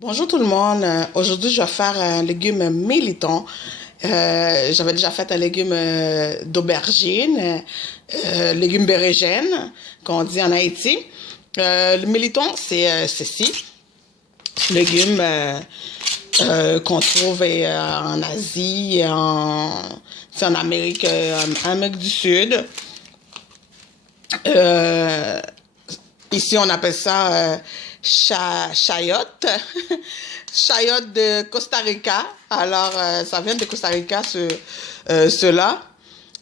Bonjour tout le monde. Aujourd'hui, je vais faire un légume militant. J'avais déjà fait un légume d'aubergine, légume bérégène, qu'on dit en Haïti. Le militant, c'est ceci, légume qu'on trouve en Asie, c'est en Amérique du Sud. Euh, Ici, on appelle ça chayotte. Chayotte de Costa Rica. Alors, ça vient de Costa Rica, cela.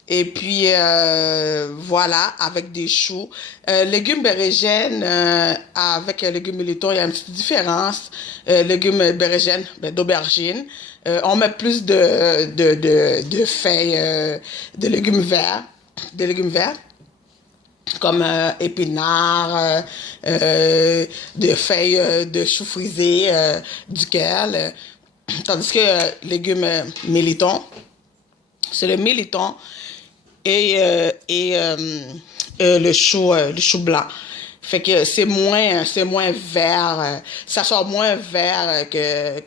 Et puis, voilà, avec des choux. Légumes bérégènes avec légumes militants, il y a une petite différence. Légumes bérégènes, ben, d'aubergine. On met plus de feuilles de légumes verts. De légumes verts comme épinards, de feuilles de choux frisés, du kale. Tandis que légumes militants, c'est le militant et le chou blanc. Fait que c'est moins vert, ça sort moins vert que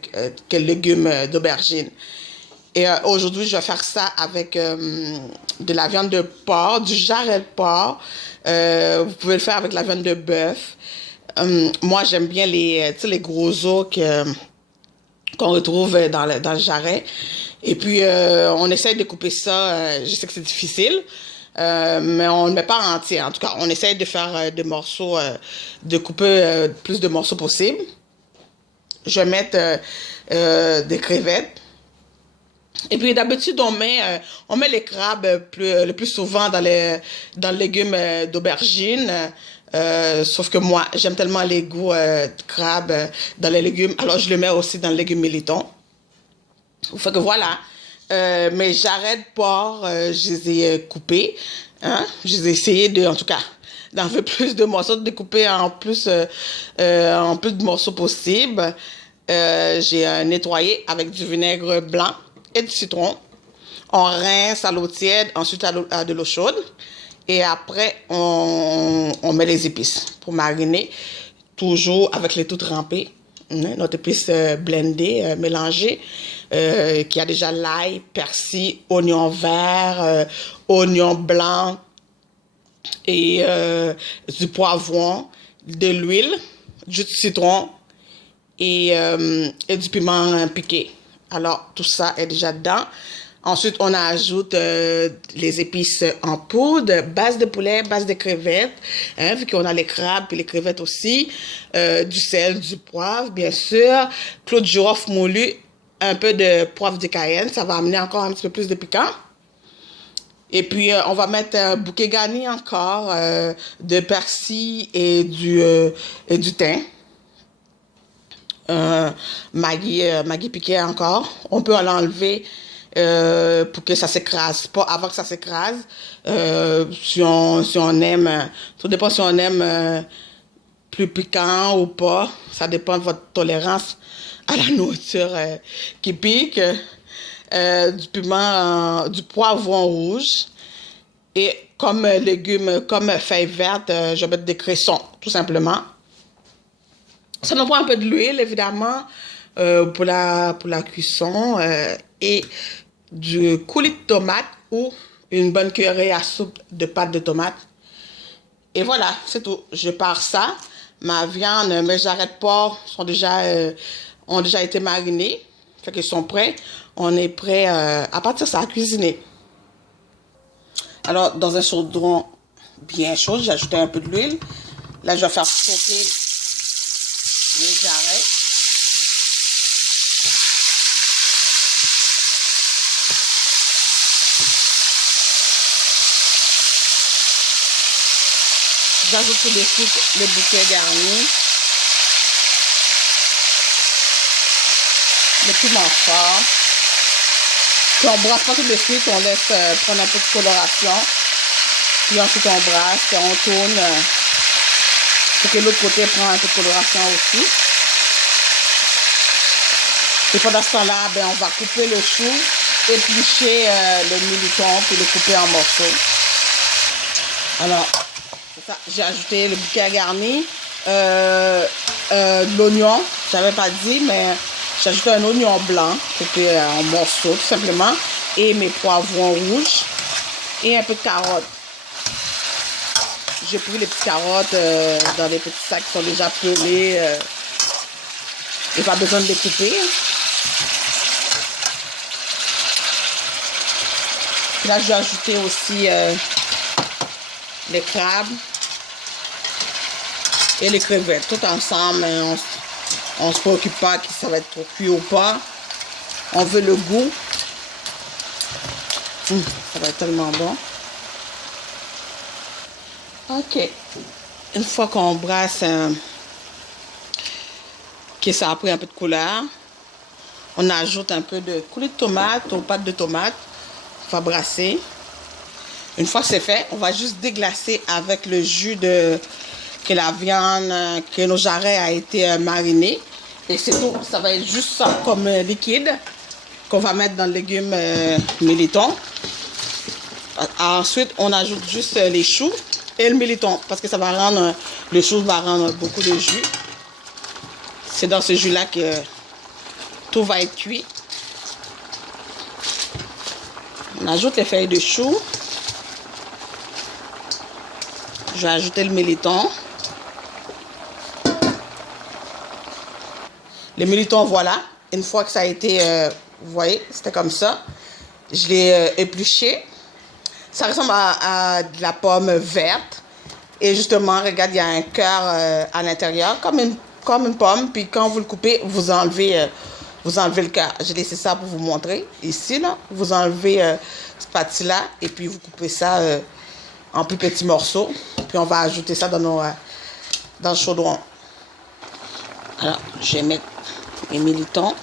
le légume d'aubergine. Et aujourd'hui, je vais faire ça avec de la viande de porc, du jarret de porc. Vous pouvez le faire avec la viande de bœuf. Moi, j'aime bien les gros os qu'on retrouve dans le jarret. Et puis, on essaye de couper ça. Je sais que c'est difficile, mais on ne le met pas entier. En tout cas, on essaye de faire des morceaux, de couper plus de morceaux possible. Je vais mettre des crevettes. Et puis d'habitude on met les crabes le plus souvent dans le légume d'aubergine. Sauf que moi j'aime tellement les goûts de crabe dans les légumes, alors je le mets aussi dans le légume militant. Fait que voilà, mes jarrets de porc, je les ai coupés, hein? Je les ai essayé en tout cas d'en faire plus de morceaux, de découper en plus de morceaux possible. J'ai nettoyé avec du vinaigre blanc et du citron. On rince à l'eau tiède, ensuite à de l'eau chaude. Et après, on met les épices pour mariner, toujours avec les tout trempées. Notre épice blendée, mélangée, qui a déjà l'ail, persil, oignon vert, oignon blanc et du poivron, de l'huile, du citron et du piment piqué. Alors, tout ça est déjà dedans. Ensuite, on ajoute les épices en poudre, base de poulet, base de crevettes, hein, vu qu'on a les crabes et les crevettes aussi, du sel, du poivre, bien sûr, clou de girofle moulu, un peu de poivre de Cayenne, ça va amener encore un petit peu plus de piquant. Et puis, on va mettre un bouquet garni encore de persil et du thym. Maggi piqué encore. On peut l'enlever pour que ça s'écrase pas, avant que ça s'écrase. Si on aime, tout dépend si on aime plus piquant ou pas. Ça dépend de votre tolérance à la nourriture qui pique. Du piment, du poivron rouge. Et comme légumes, comme feuilles vertes, je vais mettre des cressons, tout simplement. Ça nous prend un peu de l'huile, évidemment, pour la cuisson, et du coulis de tomate ou une bonne cuillerée à soupe de pâte de tomate. Et voilà, c'est tout. Je pars ça. Ma viande, mes jarrets de porc ont déjà été marinés. Fait qu'ils sont prêts. On est prêt à partir ça, à cuisiner. Alors, dans un chaudron bien chaud, j'ai ajouté un peu de l'huile. Là, je vais faire sauter les jarrets. J'ajoute tout de suite le bouquet garni, le piment fort. Puis on brasse pas tout de suite, on laisse prendre un peu de coloration. Puis ensuite on brasse, on tourne pour que l'autre côté prend un peu de coloration aussi. Et pendant ce temps-là, ben, on va couper le chou, éplucher le militon, puis le couper en morceaux. Alors, c'est ça, j'ai ajouté le bouquet garni, l'oignon, Je n'avais pas dit, mais j'ajoute un oignon blanc, c'était en morceaux tout simplement, et mes poivrons rouges et un peu de carottes. J'ai pris les petites carottes dans des petits sacs qui sont déjà pelés. Il n'y a pas besoin de les couper. Puis là, je vais ajouter aussi les crabes et les crevettes. Tout ensemble, on ne se préoccupe pas si ça va être trop cuit ou pas. On veut le goût. Ça va être tellement bon. OK. Une fois qu'on brasse, que ça a pris un peu de couleur, on ajoute un peu de coulis de tomate aux pâtes de tomate. On va brasser. Une fois que c'est fait, on va juste déglacer avec le jus que la viande, que nos jarrets a été marinés. Et c'est tout. Ça va être juste ça comme liquide qu'on va mettre dans le légume militon. Ensuite, on ajoute juste les choux et le militon parce que ça va rendre, le chou va rendre beaucoup de jus. C'est dans ce jus-là que tout va être cuit. On ajoute les feuilles de chou. Je vais ajouter le militon. Le militon, voilà. Une fois que ça a été, vous voyez, c'était comme ça. Je l'ai épluché. Ça ressemble à de la pomme verte. Et justement, regarde, il y a un cœur à l'intérieur, comme une pomme. Puis quand vous le coupez, vous enlevez le cœur. J'ai laissé ça pour vous montrer. Ici, là, vous enlevez cette partie-là. Et puis, vous coupez ça en plus petits morceaux. Puis, on va ajouter ça dans le chaudron. Alors, je vais mettre mes militons.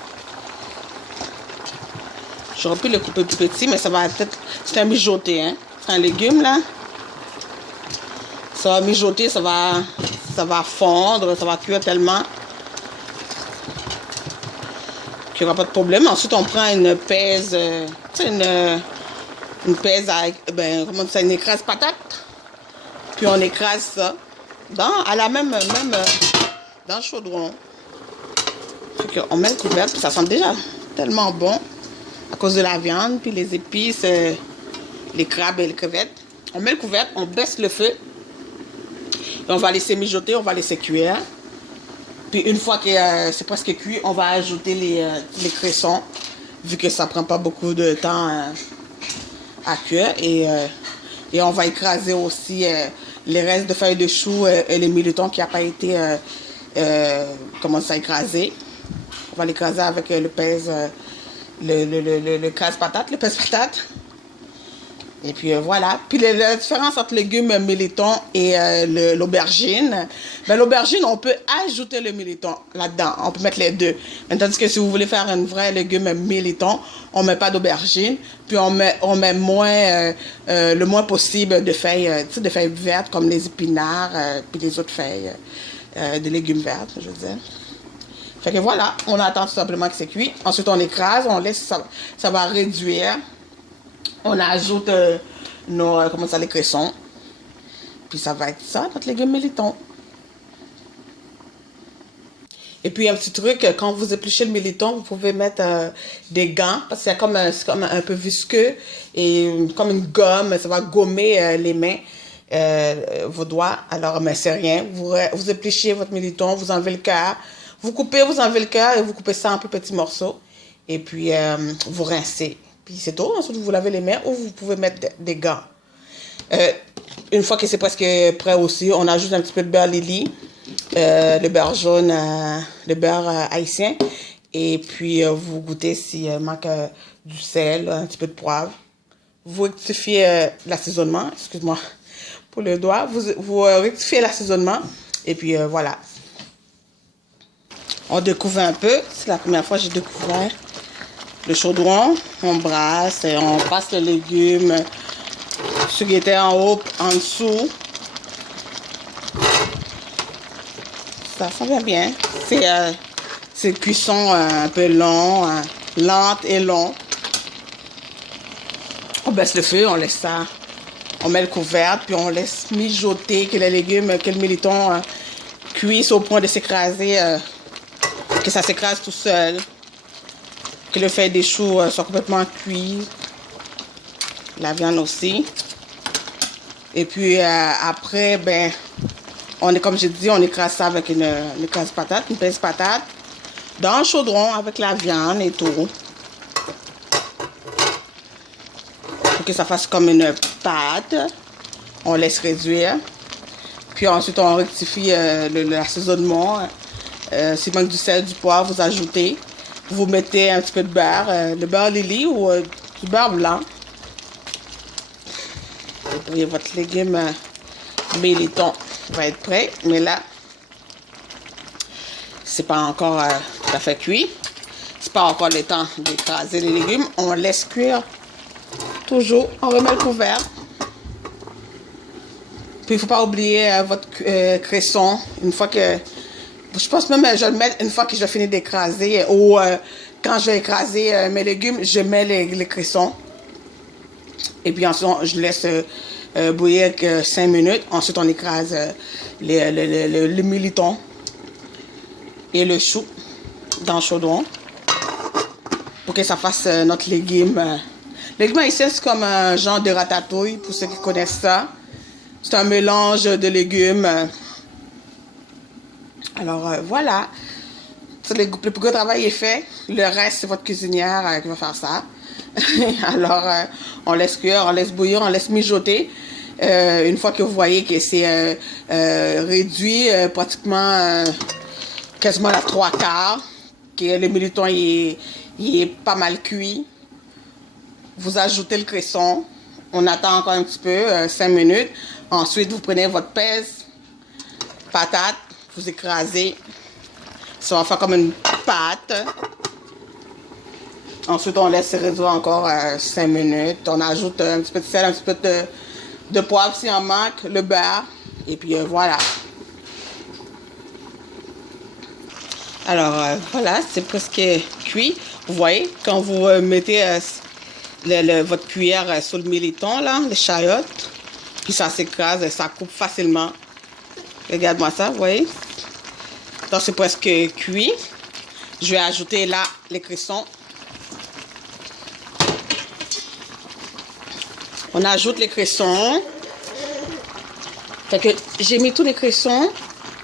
J'aurais pu le couper plus petit, mais ça va être... C'est un mijoté, hein. C'est un légume, là. Ça va mijoter, ça va fondre, ça va cuire tellement qu'il n'y aura pas de problème. Ensuite, on prend une pèse, une pèse avec, comment ça, une écrase patate. Puis on écrase ça dans le chaudron. On met le couvercle, puis ça sent déjà tellement bon à cause de la viande, puis les épices, les crabes et les crevettes. On met le couvercle, on baisse le feu. Et on va laisser mijoter, on va laisser cuire. Puis une fois que c'est presque cuit, on va ajouter les cressons, vu que ça prend pas beaucoup de temps à cuire. Et on va écraser aussi les restes de feuilles de chou et les militons qui n'ont pas été écrasés. On va l'écraser avec le pèse, le casse-patate, le pèse-patate. Et puis voilà. Puis la différence entre légumes militon et l'aubergine, l'aubergine, on peut ajouter le militon là-dedans. On peut mettre les deux. Mais tandis que si vous voulez faire un vrai légume militon, on ne met pas d'aubergine. Puis on met moins, le moins possible de feuilles, de feuilles vertes comme les épinards, puis les autres feuilles de légumes verts, je veux dire. Fait que voilà, on attend tout simplement que c'est cuit. Ensuite, on écrase, on laisse, ça va réduire. On ajoute les cressons. Puis ça va être ça, notre légume militon. Et puis un petit truc, quand vous épluchez le militon, vous pouvez mettre des gants. Parce que c'est comme un peu visqueux. Et comme une gomme, ça va gommer les mains, vos doigts. Alors, mais c'est rien. Vous épluchez votre militon, vous enlevez le cœur. Vous coupez, vous enlevez le cœur et vous coupez ça en plus petits morceaux. Et puis, vous rincez. Puis c'est tout. Ensuite, vous lavez les mains ou vous pouvez mettre des gants. Une fois que c'est presque prêt aussi, on ajoute un petit peu de beurre Lily, le beurre jaune, le beurre haïtien. Et puis, vous goûtez s'il manque du sel, un petit peu de poivre. Vous rectifiez l'assaisonnement, excuse-moi, pour le doigt. Vous rectifiez l'assaisonnement. Et puis, voilà. On découvre un peu. C'est la première fois que j'ai découvert le chaudron. On brasse et on passe les légumes. Ce qui était en haut, en dessous. Ça va bien. C'est cuisson un peu long, lente et long. On baisse le feu, on laisse ça. On met le couvercle, puis on laisse mijoter, que les légumes, que le militon cuise au point de s'écraser, que ça s'écrase tout seul. Que le fait des choux soit complètement cuit. La viande aussi. Et puis après, ben, on est, comme j'ai dit, on écrase ça avec une écrase patate, une pince patate. Dans le chaudron avec la viande et tout. Pour que ça fasse comme une pâte. On laisse réduire. Puis ensuite, on rectifie l'assaisonnement. S'il manque du sel, du poivre, vous ajoutez. Vous mettez un petit peu de beurre. Le beurre Lily ou du beurre blanc. Et puis votre légume Méliton va être prêt. Mais là, c'est pas encore tout à fait cuit. C'est pas encore le temps d'écraser les légumes. On laisse cuire toujours. On remet le couvert. Puis il ne faut pas oublier votre cresson. Une fois que... Je pense même que je vais le mettre une fois que je vais finir d'écraser. Ou quand je vais écraser mes légumes, je mets les cressons. Et puis ensuite, je laisse bouillir 5 minutes. Ensuite, on écrase le Méliton et le chou dans le chaudron. Pour que ça fasse notre légume. Le légume ici, c'est comme un genre de ratatouille, pour ceux qui connaissent ça. C'est un mélange de légumes. Alors, voilà. Le plus gros travail est fait. Le reste, c'est votre cuisinière qui va faire ça. Alors, on laisse cuire, on laisse bouillir, on laisse mijoter. Une fois que vous voyez que c'est réduit, pratiquement quasiment à 3/4, que le Méliton il est pas mal cuit, vous ajoutez le cresson. On attend encore un petit peu, 5 minutes. Ensuite, vous prenez votre pèse, patate, vous écrasez. Ça va faire comme une pâte. Ensuite, on laisse réduire encore 5 minutes. On ajoute un petit peu de sel, un petit peu de poivre si on manque, le beurre. Et puis voilà. Alors voilà, c'est presque cuit. Vous voyez, quand vous mettez votre cuillère sur le Méliton, là, les chayotes, puis ça s'écrase, ça coupe facilement. Regarde-moi ça, vous voyez. Donc c'est presque cuit. Je vais ajouter là les cressons. On ajoute les cressons. Fait que j'ai mis tous les cressons.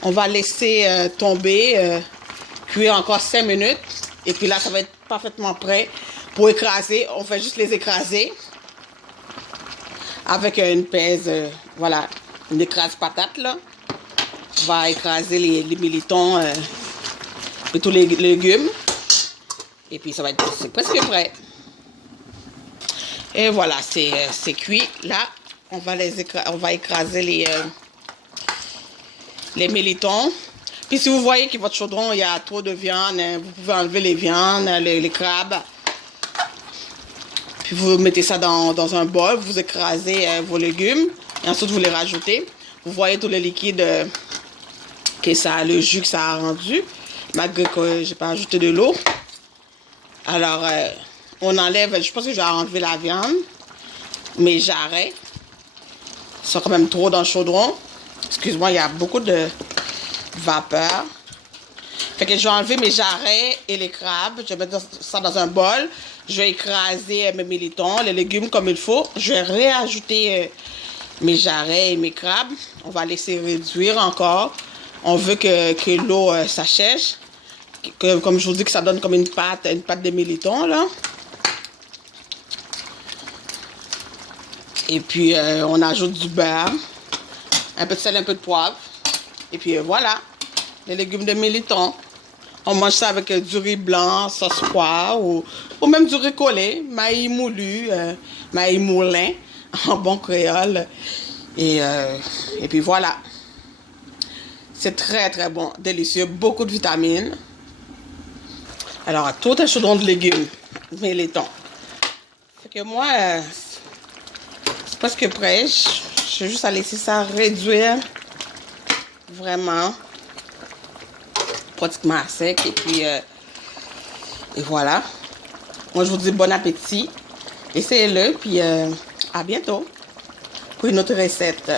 On va laisser tomber, cuire encore 5 minutes. Et puis là, ça va être parfaitement prêt pour écraser. On fait juste les écraser. Avec une pèse, voilà, une écrase patate là. On va écraser les Mélitons et tous les légumes. Et puis ça va être, c'est presque prêt. Et voilà, c'est cuit. Là, on va écraser les Mélitons. Puis si vous voyez que votre chaudron, il y a trop de viande, vous pouvez enlever les viandes, les crabes. Puis vous mettez ça dans un bol, vous écrasez vos légumes. Et ensuite, vous les rajoutez. Vous voyez tout le liquide le jus que ça a rendu. Malgré que je n'ai pas ajouté de l'eau. Alors, on enlève, je pense que je vais enlever la viande. Mes jarrets. Ils sont quand même trop dans le chaudron. Excuse-moi, il y a beaucoup de vapeur. Fait que je vais enlever mes jarrets et les crabes. Je vais mettre ça dans un bol. Je vais écraser mes Mélitons, les légumes comme il faut. Je vais réajouter mes jarrets et mes crabes. On va laisser réduire encore. On veut que l'eau s'assèche. Comme je vous dis, que ça donne comme une pâte de Mélitons, là. Et puis, on ajoute du beurre. Un peu de sel, un peu de poivre. Et puis, voilà. Les légumes de Mélitons. On mange ça avec du riz blanc, sauce poire, ou même du riz collé, maïs moulu, maïs moulin, en bon créole. Et puis voilà. C'est très, très bon, délicieux, beaucoup de vitamines. Alors, tout un chaudron de légumes, Méliton. Fait que moi, c'est presque prêt. Je vais juste à laisser ça réduire vraiment. Pratiquement à sec. Et puis, et voilà. Moi, je vous dis bon appétit. Essayez-le. Puis, à bientôt pour une autre recette.